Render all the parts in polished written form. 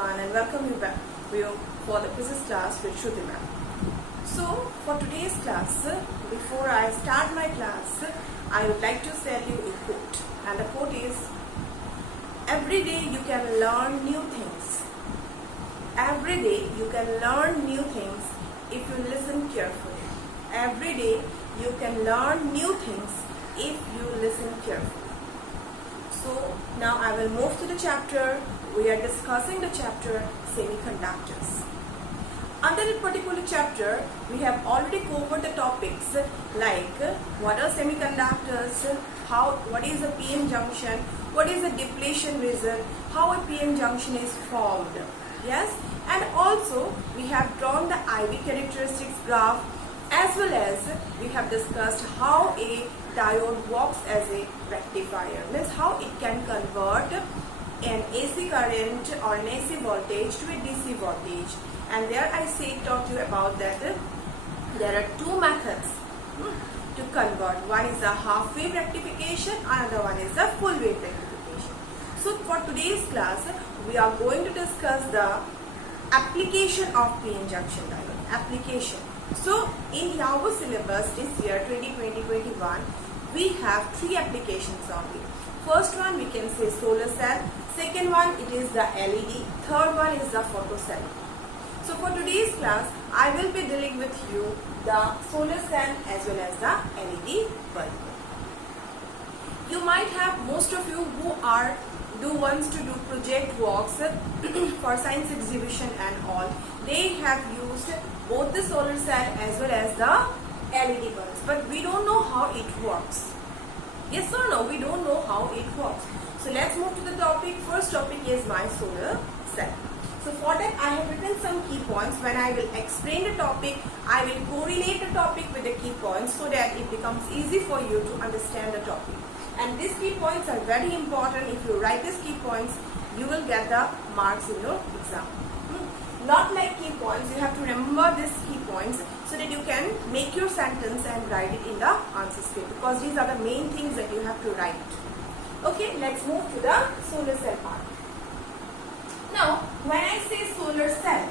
everyone and welcome you back for the physics class with Shruti ma'am. So for today's class, before I start my class, I would like to tell you a quote, and the quote is, every day you can learn new things. Every day you can learn new things if you listen carefully. Every day you can learn new things if you listen carefully. So now I will move to the chapter. We are discussing the chapter semiconductors. Under this particular chapter, we have already covered the topics like what are semiconductors, what is a p-n junction, what is the depletion region, how a p-n junction is formed. Yes, and also we have drawn the IV characteristics graph, as well as we have discussed how a diode works as a rectifier, means how it can convert an AC current or an AC voltage to a DC voltage. And there I taught you about that there are two methods to convert. One is a half wave rectification, another one is a full wave rectification. So for today's class, we are going to discuss the application of p-n junction diode. Application. So in our syllabus this year 2020-21, we have three applications only. First one we can say solar cell, second one it is the LED, third one is the photo cell. So for today's class, I will be dealing with you the solar cell as well as the LED bulb. You might have, most of you who wants to do project works for science exhibition and all, they have used both the solar cell as well as the LED bulbs, but we don't know how it works. Yes or no? We don't know how it works. So let's move to the topic. First topic is my solar cell. So for that I have written some key points. When I will explain the topic, I will correlate the topic with the key points so that it becomes easy for you to understand the topic. And these key points are very important. If you write these key points, you will get the marks in your exam. Not like key points, you have to remember these key points so that you can make your sentence and write it in the answer script, because these are the main things that you have to write. Okay, let's move to the solar cell part. Now, when I say solar cell,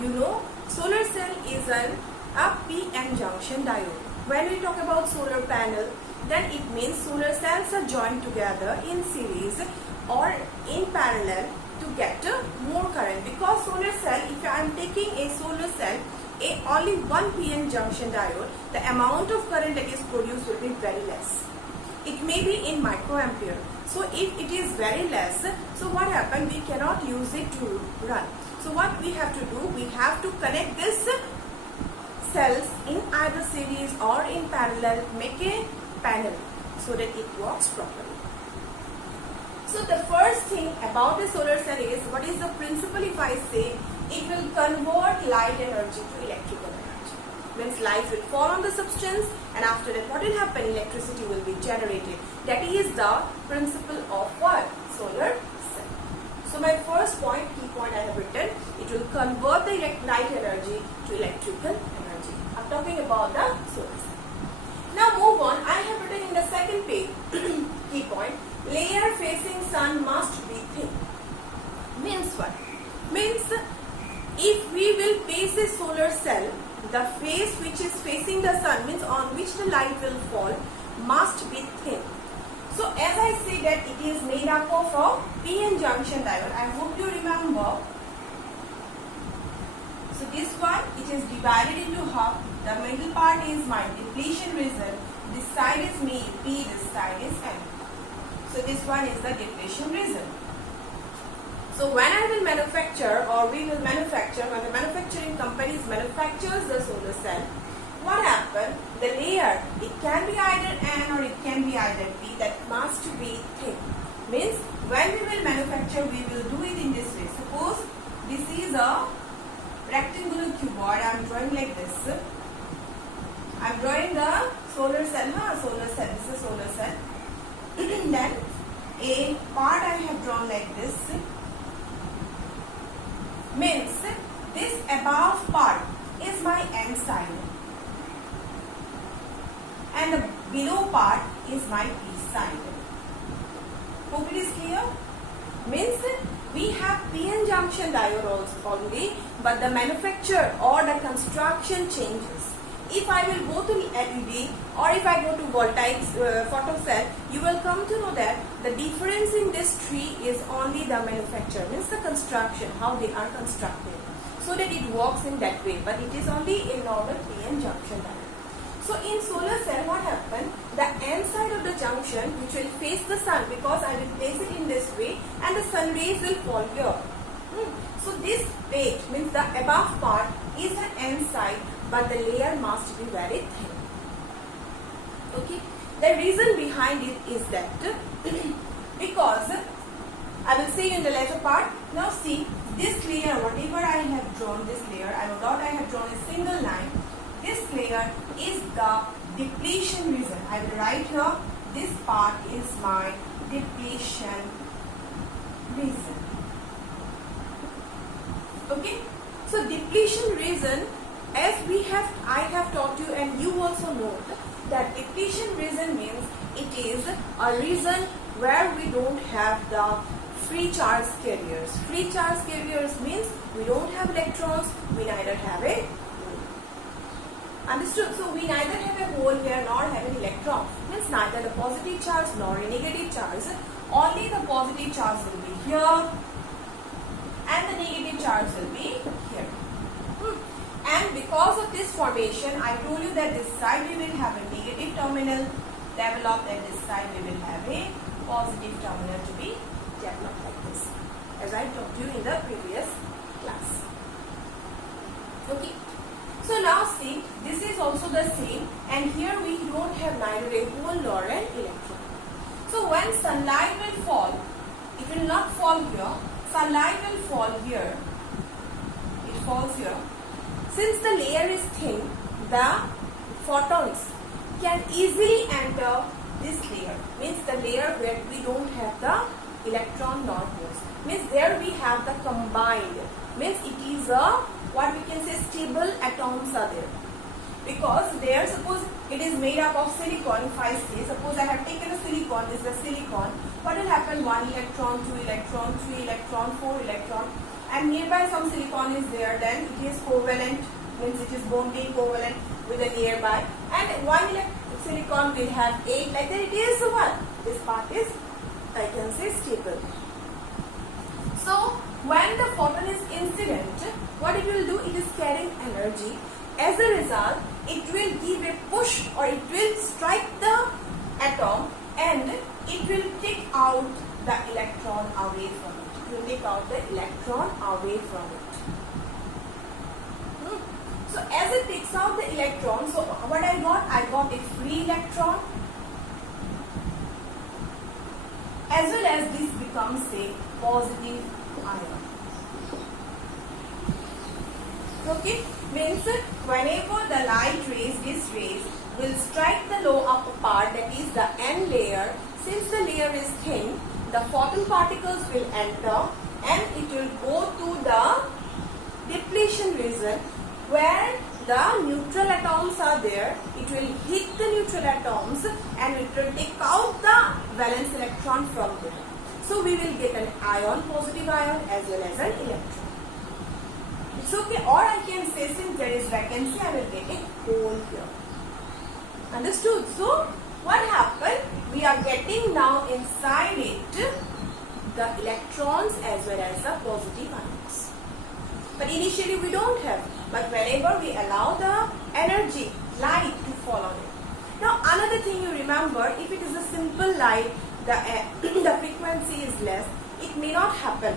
you know, solar cell is a p-n junction diode. When we talk about solar panel, then it means solar cells are joined together in series or in parallel to get more current. Because solar cell, if I am taking a solar cell, only one p-n junction diode, the amount of current that is produced will be very less. It may be in microampere. So if it is very less, so what happens? We cannot use it to run. So what we have to do, we have to connect this cells in either series or in parallel, make a panel so that it works properly. So the first thing about the solar cell is, what is the principle? If I say, it will convert light energy to electrical energy. Means light will fall on the substance, and after that what will happen? Electricity will be generated. That is the principle of what? Solar cell. So my first point, key point I have written, it will convert the light energy to electrical energy. I'm talking about the solar cell. Now move on. I have written in the second page, key point, layer facing sun must be thin. Means what? Means if we will place a solar cell, the face which is facing the sun, means on which the light will fall, must be thin. So as I say that it is made up of a p-n junction diode. I hope you remember. So this one, it is divided into half. The middle part is my depletion region. This side is P, this side is N. So this one is the depletion region. So when I will manufacture, or we will manufacture, when the manufacturing companies manufactures the solar cell, what happens? The layer, it can be either N or it can be either P, that must be thin. Means when we will manufacture, we will do it in this way. Suppose this is a rectangular cuboid. I am drawing like this. I am drawing the solar cell. Solar cell. This is a solar cell. Then a part I have drawn like this. Means this above part is my N side and the below part is my P side. Hope it is clear. Means we have junction diode only, but the manufacturer or the construction changes. If I will go to LED or if I go to voltaic photocell, you will come to know that the difference in this tree is only the manufacturer, means the construction, how they are constructed, so that it works in that way, but it is only in normal PN junction diode. So in solar cell, what happened? The N side of the junction, which will face the sun, because I will place it in this way, and the sun rays will fall here. So this plate, means the above part, is the N side, but the layer must be very thin. Okay. The reason behind it is that because I will say in the later part. Now see, this layer, whatever I have drawn, this layer, I thought I have drawn a single line. This layer is the depletion region. I will write here, this part is my depletion region. Okay. So depletion region, as I have taught you, and you also know that depletion region means it is a region where we don't have the free charge carriers. Free charge carriers means we don't have electrons, we neither have a hole. Understood? So we neither have a hole here nor have an electron. Means neither the positive charge nor a negative charge. Only the positive charge will be here and the negative charge will be here. And because of this formation, I told you that this side we will have a negative terminal developed and this side we will have a positive terminal to be developed like this, as I taught you in the previous class. Okay. So now see, this is also the same, and here we don't have neither a hole nor an electron. So when sunlight will fall, it will not fall here. Sunlight will fall here. It falls here. Since the layer is thin, the photons can easily enter this layer. Means the layer where we don't have the electron nor holes. Means there we have the combined. Means it is a, what we can say, stable atoms are there. Because there, suppose it is made up of silicon, if I say, suppose I have taken a silicon, this is the silicon. What will happen? 1 electron, 2 electron, 3 electron, 4 electron. And nearby some silicon is there, then it is covalent, means it is bonding covalent with a nearby. And one silicon will have 8, like that it is what? This part is, I can say, stable. So when the photon is incident, what it will do? It is carrying energy. As a result, it will give a push or it will strike the atom and it will take out the electron away from it. It will take out the electron away from it. So as it takes out the electron, so what I got? I got a free electron, as well as this becomes a positive ion. Okay, means whenever the light rays, this rays will strike the low upper part, that is the N layer. Since the layer is thin, the photon particles will enter and it will go to the depletion region where the neutral atoms are there. It will hit the neutral atoms and it will take out the valence electron from there. So we will get an ion, positive ion, as well as an electron. It's okay, or I can say, since there is vacancy, I will get a hole here. Understood? So what happened? We are getting now inside it the electrons as well as the positive ions. But initially we don't have. But whenever we allow the energy, light to fall on it. Now another thing you remember, if it is a simple light, the frequency is less, it may not happen.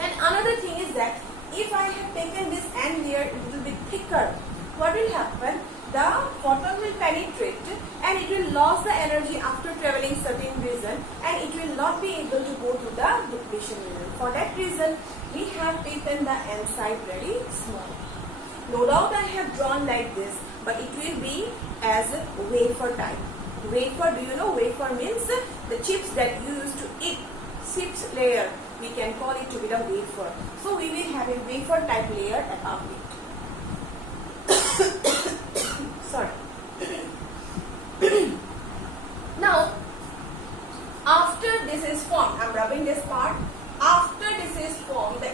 And another thing is that if I have taken this N layer, it will be thicker. What will happen? The photon will penetrate and it will lose the energy after traveling certain region and it will not be able to go to the depletion region. For that reason, we have taken the N side very small. No doubt I have drawn like this, but it will be as wafer type. Wafer, do you know wafer means the chips that you used to eat, chips layer, we can call it to be the wafer. So we will have a wafer type layer above it. Sorry. Now, after this is formed, I am rubbing this part. After this is formed, the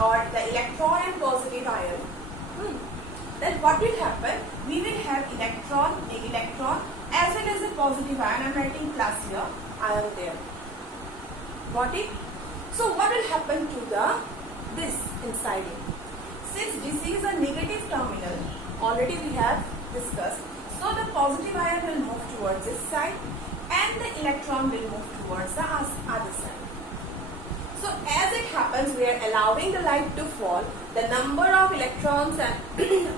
or the electron and positive ion, then what will happen? We will have electron as well as a positive ion. I am writing plus here, ion there. Got it? So what will happen to this inside it? Since this is a negative terminal, already we have discussed, so the positive ion will move towards this side and the electron will move towards the other side. So as it happens, we are allowing the light to fall. The number of electrons and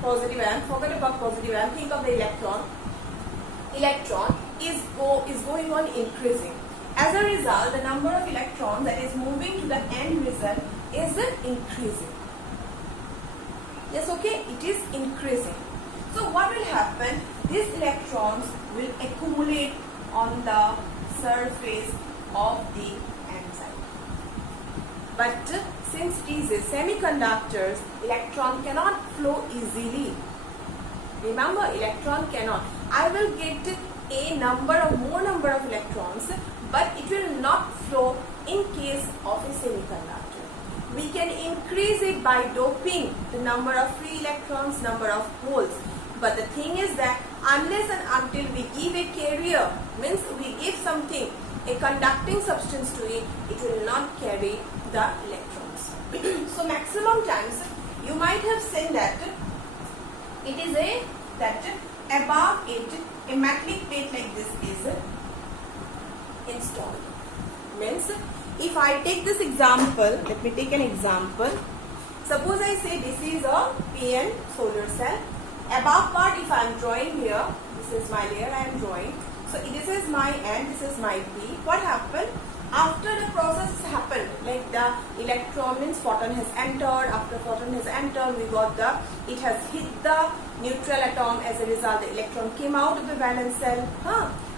positive ion, forget about positive ion, think of the electron is going on increasing. As a result, the number of electrons that is moving to the end result is increasing. Yes, okay, it is increasing. So what will happen? These electrons will accumulate on the surface of the end side. But since it is semiconductors, electron cannot flow easily. Remember, electron cannot. I will get more number of electrons, but it will not flow in case of a semiconductor. We can increase it by doping the number of free electrons, number of holes. But the thing is that unless and until we give a carrier, means we give something, a conducting substance to it, it will not carry the electrons. So maximum times you might have seen that it is above it a metallic plate like this is installed. Means if I take this example, let me take an example. Suppose I say this is a PN solar cell. Above part, if I am drawing here, this is my layer I am drawing. So this is my N, this is my P. What happened? After the process has happened, like the electron means photon has entered. After photon has entered, we got it has hit the neutral atom. As a result, the electron came out of the valence cell.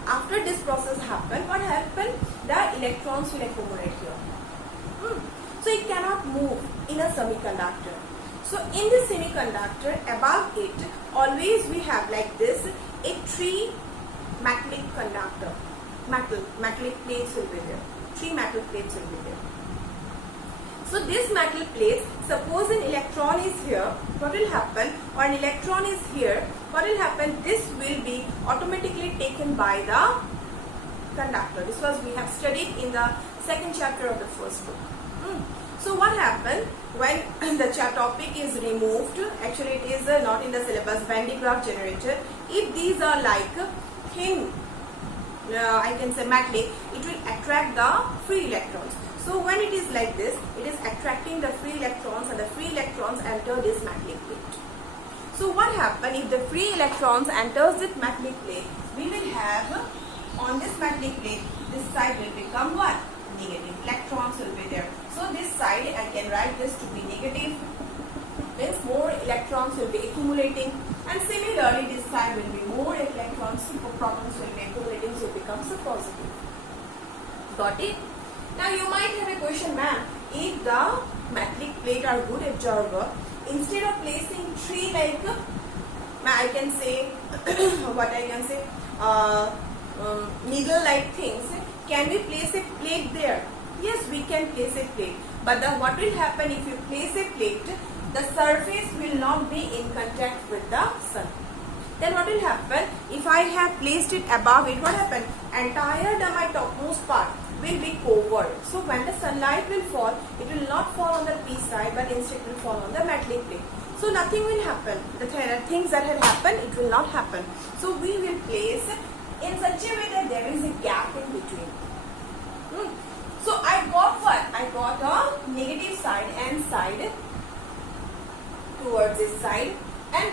After this process happened, what happened? The electrons will accumulate here. So it cannot move in a semiconductor. So in the semiconductor, above it, always we have like this a 3 metallic conductor. Metallic plates will be there. 3 metal plates will be there. So this metal plate, suppose an electron is here, what will happen? Or an electron is here, what will happen? This will be automatically taken by the conductor. This was we have studied in the second chapter of the first book. So what happened when the topic is removed? Actually, it is not in the syllabus. Van de Graaff generator. If these are like thin, I can say metallic, it will attract the free electrons. So when it is like this, it is attracting the free electrons, and the free electrons enter this metallic plate. So what happens if the free electrons enters this metallic plate? We will have on this metallic plate, this side will become what? Negative. Electrons will be there. So this side I can write this to be negative. Means more electrons will be accumulating, and similarly this side will be more electrons, protons will be accumulating, so it becomes a positive. Got it? Now you might have a question, ma'am, if the metallic plate are good absorber, instead of placing 3 like I can say what I can say needle like things, can we place a plate there? Yes, we can place a plate, but what will happen if you place a plate? The surface will not be in contact with the sun. Then what will happen? If I have placed it above it, what happened? Entire my topmost part will be covered. So when the sunlight will fall, it will not fall on the P side, but instead will fall on the metallic plate. So nothing will happen. The things that had happened, it will not happen. So we will place in such a way that there is a gap in between. So I got what? I got a negative side and side towards this side, and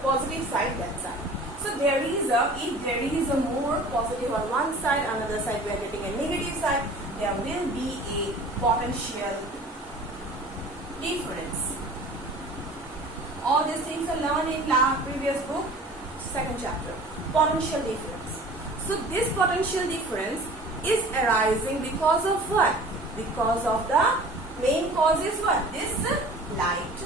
positive side that side. So there is if there is a more positive on one side, another side we are getting a negative side, there will be a potential difference. All these things are learned in previous book, second chapter. Potential difference. So this potential difference is arising because of what? Because of the main cause is what? This light.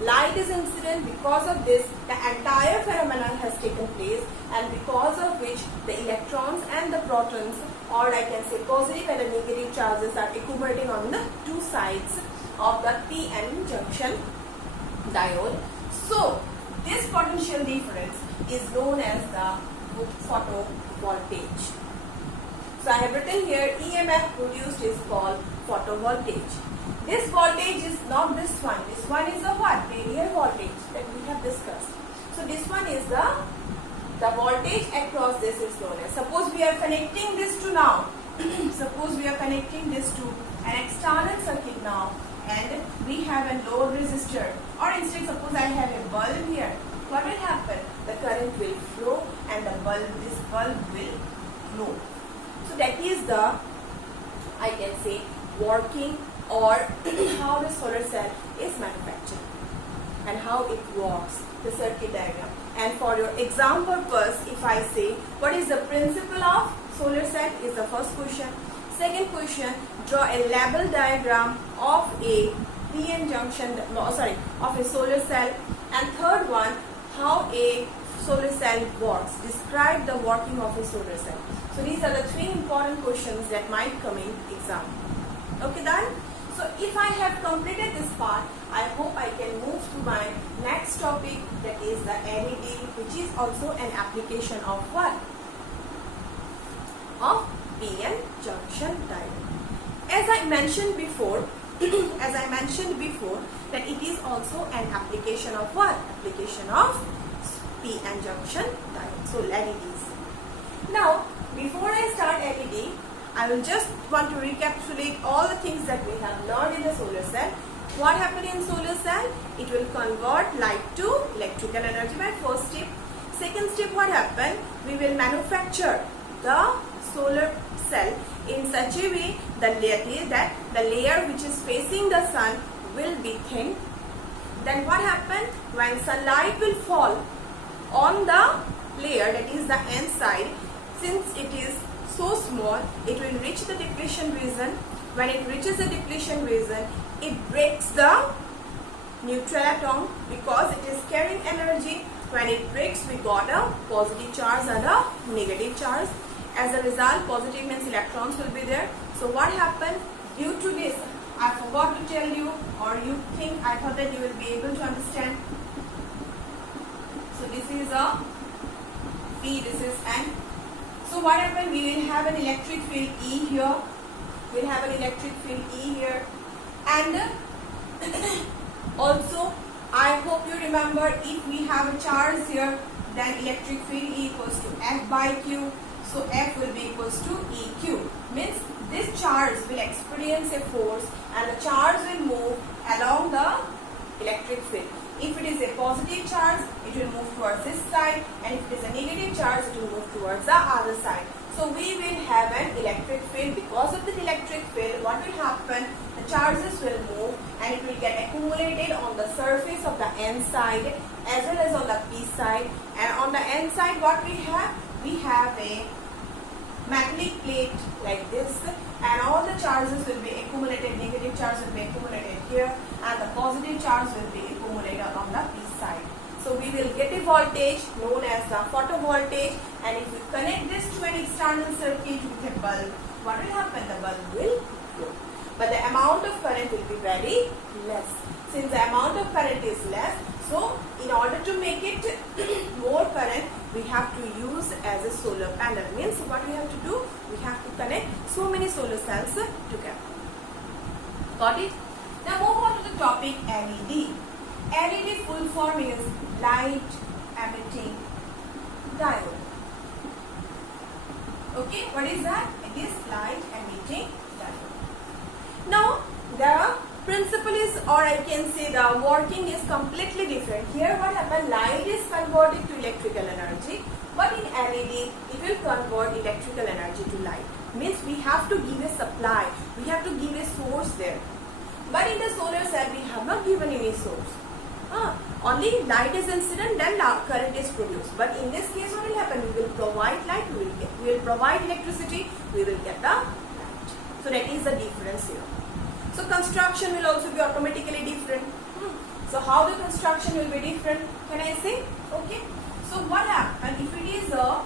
Light is incident. Because of this, the entire phenomenon has taken place, and because of which the electrons and the protons or I can say positive and the negative charges are accumulating on the two sides of the p-n junction diode. So this potential difference is known as the photovoltage. So I have written here EMF produced is called photovoltage. This voltage is not this one. This one is the what? Radial voltage that we have discussed. So this one is the voltage across this is known as. Suppose we are connecting this to now. Suppose we are connecting this to an external circuit now, and we have a load resistor, or instead suppose I have a bulb here. What will happen? The current will flow and this bulb will glow. So that is the, I can say, working or how the solar cell is manufactured and how it works, the circuit diagram. And for your exam purpose, if I say what is the principle of solar cell is the first question. Second question, draw a label diagram of a p-n junction, of a solar cell. And third one, how a solar cell works. Describe the working of a solar cell. So these are the three important questions that might come in exam. Okay, done? So if I have completed this part, I hope I can move to my next topic, that is the LED, which is also an application of what? Of p-n junction diode. As I mentioned before, that it is also an application of what? Application of p-n junction diode. So LEDs. Now, before I start LED, I will just want to recapitulate all the things that we have learned in the solar cell. What happened in solar cell? It will convert light to electrical energy by first step. Second step, what happened? We will manufacture the solar cell in such a way that the layer which is facing the sun will be thin. Then what happened? When sunlight will fall on the layer, that is the N side, since it is so small, it will reach the depletion region. When it reaches the depletion region, it breaks the neutral atom because it is carrying energy. When it breaks, we got a positive charge and a negative charge. As a result, positive means electrons will be there. So what happened? Due to this, I forgot to tell you, or you think I thought that you will be able to understand. So this is a P, this is N. So what happened? We will have an electric field E here. We'll have an electric field E here. And also, I hope you remember, if we have a charge here, then electric field E equals to F by Q. So F will be equals to EQ. Means this charge will experience a force and the charge will move along the electric field. If it is a positive charge, it will move towards this side, and if it is a negative charge, it will move towards the other side. So we will have an electric field. Because of the electric field, what will happen? The charges will move and it will get accumulated on the surface of the N side as well as on the P side. And on the N side, what we have? We have a metallic plate like this, and all the charges will be accumulated. Negative charge will be accumulated here, and the positive charge will be accumulated on the P side. So we will get a voltage known as the photovoltage, and if we connect this to an external circuit with a bulb, what will happen? The bulb will glow. But the amount of current will be very less. Since the amount of current is less, so in order to make it more current, we have to use as a solar panel. Means what we have to do? We have to connect so many solar cells together. Got it? Now move on to the topic LED. LED full form is light emitting diode. Okay, what is that? It is light emitting diode. Now the principle is, or I can say the working is completely different. Here what happened? Light is converted to electrical energy, but in LED it will convert electrical energy to light. Means we have to give a supply, we have to give a source there. But in the solar cell we have not given any source. Only light is incident, then current is produced. But in this case what will happen? We will provide light, we will provide electricity, we will get the light. So that is the difference here. So construction will also be automatically different. So how the construction will be different? Can I say? Okay. So what happens if it is a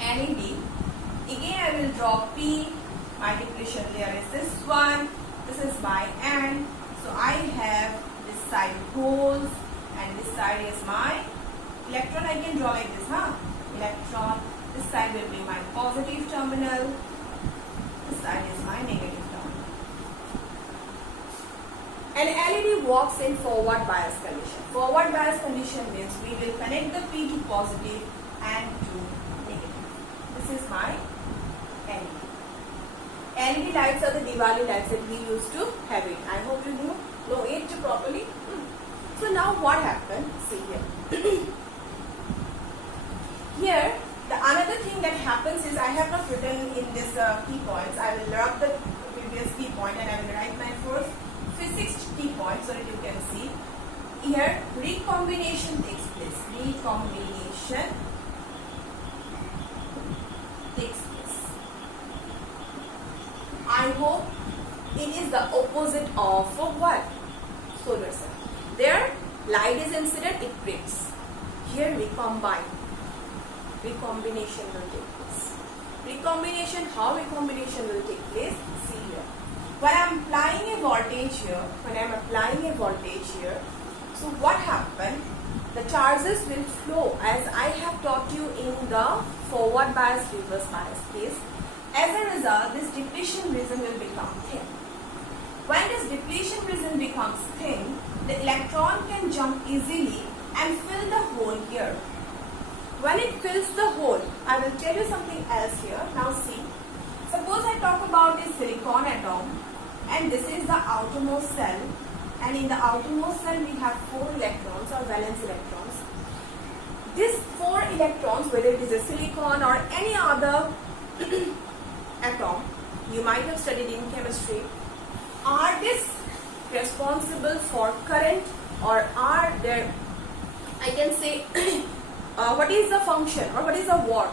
LED? Again I will draw P. My depletion layer is this one. This is my N. So I have this side holes and this side is my electron. I can draw like this, electron. This side will be my positive terminal. This side is my negative terminal. An LED works in forward bias condition. Forward bias condition means we will connect the P to positive and to negative. This is my LED. LED lights are the Diwali lights that we used to have it. I hope you know it properly. So now what happened? See here. Here, the another thing that happens is I have not written in this key points. I will rub the previous key point and I will write my first physics key point so that you can see. Here, recombination takes place. Recombination takes place. I hope it is the opposite of what? Solar cell. There, light is incident, it breaks. Here, recombine. Recombination will take place. Recombination, how recombination will take place? See here. When I am applying a voltage here, so what happened? The charges will flow as I have taught you in the forward bias, reverse bias case. As a result, this depletion region will become thin. When this depletion region becomes thin, the electron can jump easily and fill the hole here. When it fills the hole, I will tell you something else here. Now see, suppose I talk about a silicon atom and this is the outermost cell, and in the outermost cell we have 4 electrons or valence electrons. These 4 electrons, whether it is a silicon or any other atom you might have studied in chemistry, are this responsible for current, or are there, I can say, what is the function or what is the work?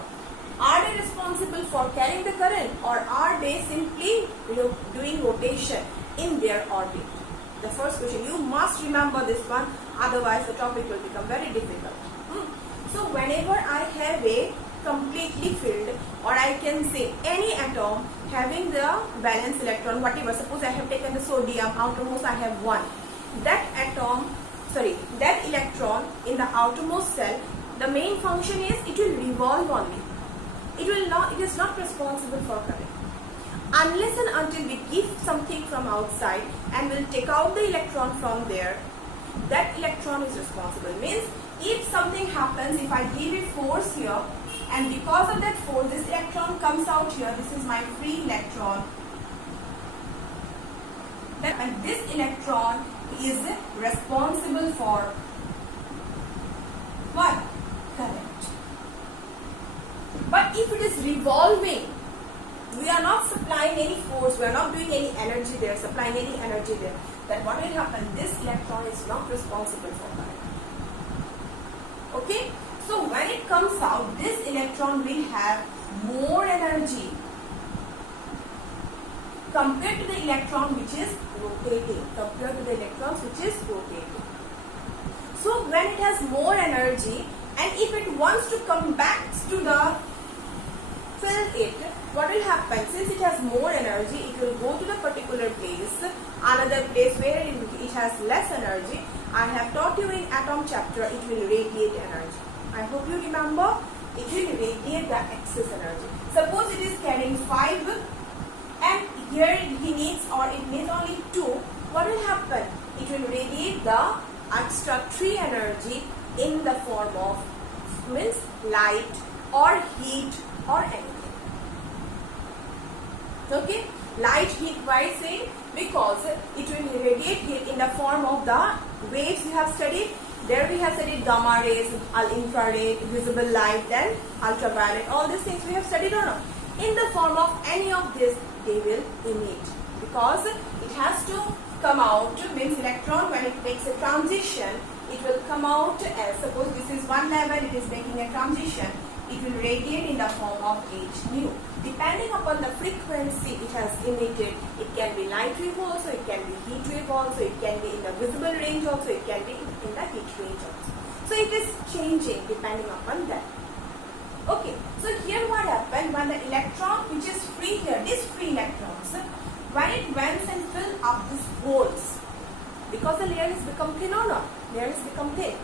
Are they responsible for carrying the current, or are they simply doing rotation in their orbit? The first question, you must remember this one, otherwise the topic will become very difficult. So whenever I have a completely filled, or I can say any atom having the valence electron, whatever, suppose I have taken the sodium, outermost I have 1. That electron in the outermost cell, the main function is it will revolve only. It is not responsible for current. Unless and until we give something from outside and will take out the electron from there, that electron is responsible. Means if something happens, if I give a force here, and because of that force this electron comes out here, this is my free electron, and this electron is responsible for what? Current. But if it is revolving, we are not supplying any force, we are not doing any energy there, supplying any energy there, then what will happen? This electron is not responsible for current. Okay? So when it comes out, this electron will have more energy compared to the electron which is rotating. So when it has more energy, and if it wants to come back to the fill it, what will happen? Since it has more energy, it will go to the particular place, another place where it has less energy. I have taught you in atom chapter, it will radiate energy. I hope you remember, it will radiate the excess energy. Suppose it is carrying 5 and here he needs, or it needs only 2. What will happen? It will radiate the extra 3 energy in the form of light or heat or anything. Okay, light, heat, why say? Because it will radiate heat in the form of the waves we have studied. There we have studied gamma rays, infrared, visible light, and ultraviolet. All these things we have studied or not? In the form of any of this, they will emit. Because it has to come out, means electron when it makes a transition, it will come out as, suppose this is one level, it is making a transition, it will radiate in the form of H nu. Depending upon the frequency it has emitted, it can be light wave also, it can be heat wave also, it can be in the visible range also, it can be in the heat range also. So it is changing depending upon that. Okay. So here what happened, when the electron which is free here, these free electrons, when it went and filled up these holes, because the layer has become thin or not? Layer has become thin.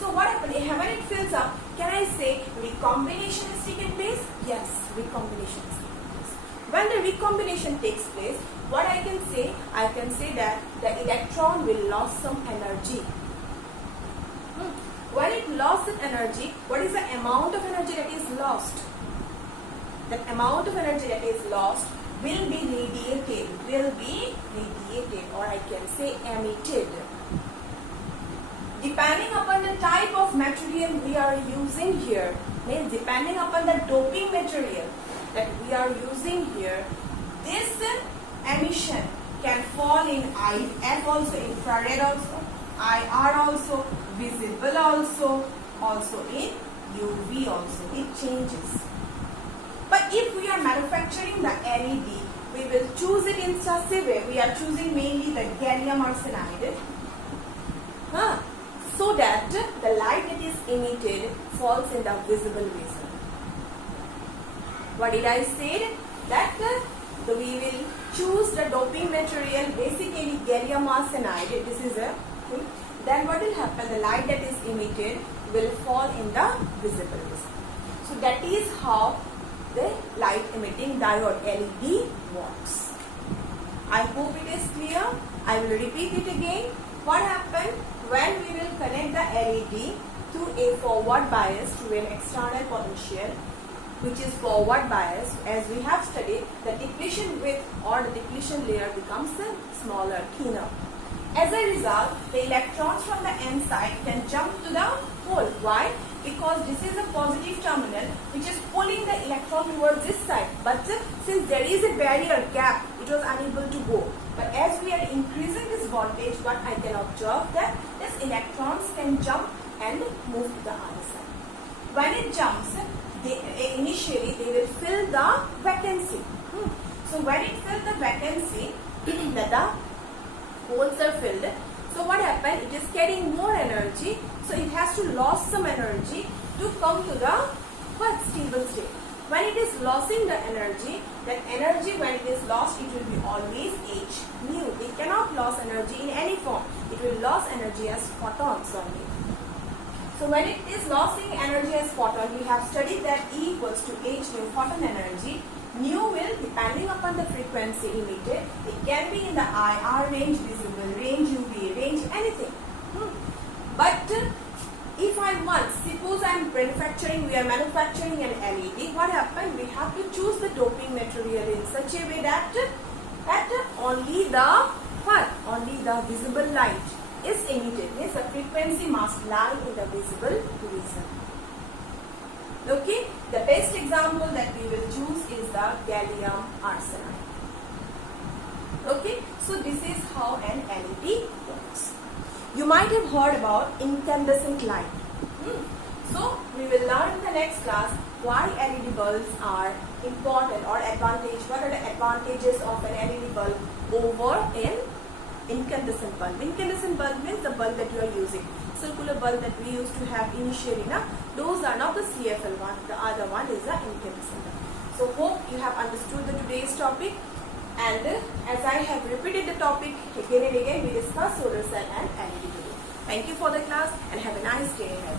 So what happened, when it fills up, can I say recombination has taken place? Yes, recombination has taken place. When the recombination takes place, what I can say? I can say that the electron will lose some energy. When it lost that energy, what is the amount of energy that is lost? The amount of energy that is lost will be radiated, or I can say emitted. Depending upon the type of material we are using here, means depending upon the doping material that we are using here, this emission can fall in IF also, infrared also, IR also, visible also in UV also. It changes. But if we are manufacturing the LED, we will choose it in such a way. We are choosing mainly the gallium arsenide, so that the light that is emitted falls in the visible region. What did I say? That we will choose the doping material, basically gallium arsenide. This is a thing. Then what will happen? The light that is emitted will fall in the visible region. So that is how the light emitting diode LED works. I hope it is clear. I will repeat it again. What happened when we will connect the LED to a forward bias to an external potential, which is forward bias? As we have studied, the depletion width or the depletion layer becomes smaller, thinner. As a result, the electrons from the N side can jump to the hole. Why? Because this is a positive terminal which is pulling the electron towards this side. But since there is a barrier gap, it was unable to go. But as we are increasing this voltage, what I can observe that these electrons can jump and move to the other side. When it jumps, initially they will fill the vacancy. So when it fills the vacancy, the holes are filled. So what happened? It is carrying more energy. So it has to lose some energy to come to the stable state. When it is losing the energy, that energy when it is lost, it will be always h nu. It cannot lose energy in any form. It will lose energy as photons only. So when it is losing energy as photon, we have studied that E equals to h nu, photon energy. Nu will, depending upon the frequency emitted, it can be in the IR range, visible range, UV range, anything. But if I want, suppose we are manufacturing an LED, what happened? We have to choose the doping material in such a way that only the visible light is emitted. Means the frequency must lie in the visible region. Okay, the best example that we will choose is the gallium arsenide. Okay, so this is how an LED works. You might have heard about incandescent light. So we will learn in the next class why LED bulbs are important or advantage. What are the advantages of an LED bulb over an incandescent bulb? Incandescent bulb means the bulb that you are using. Circular bulb that we used to have initially, those are not the CFL one. The other one is the incandescent bulb. So hope you have understood the today's topic. And as I have repeated the topic again and again, we discuss solar cell and LED today. Thank you for the class and have a nice day ahead.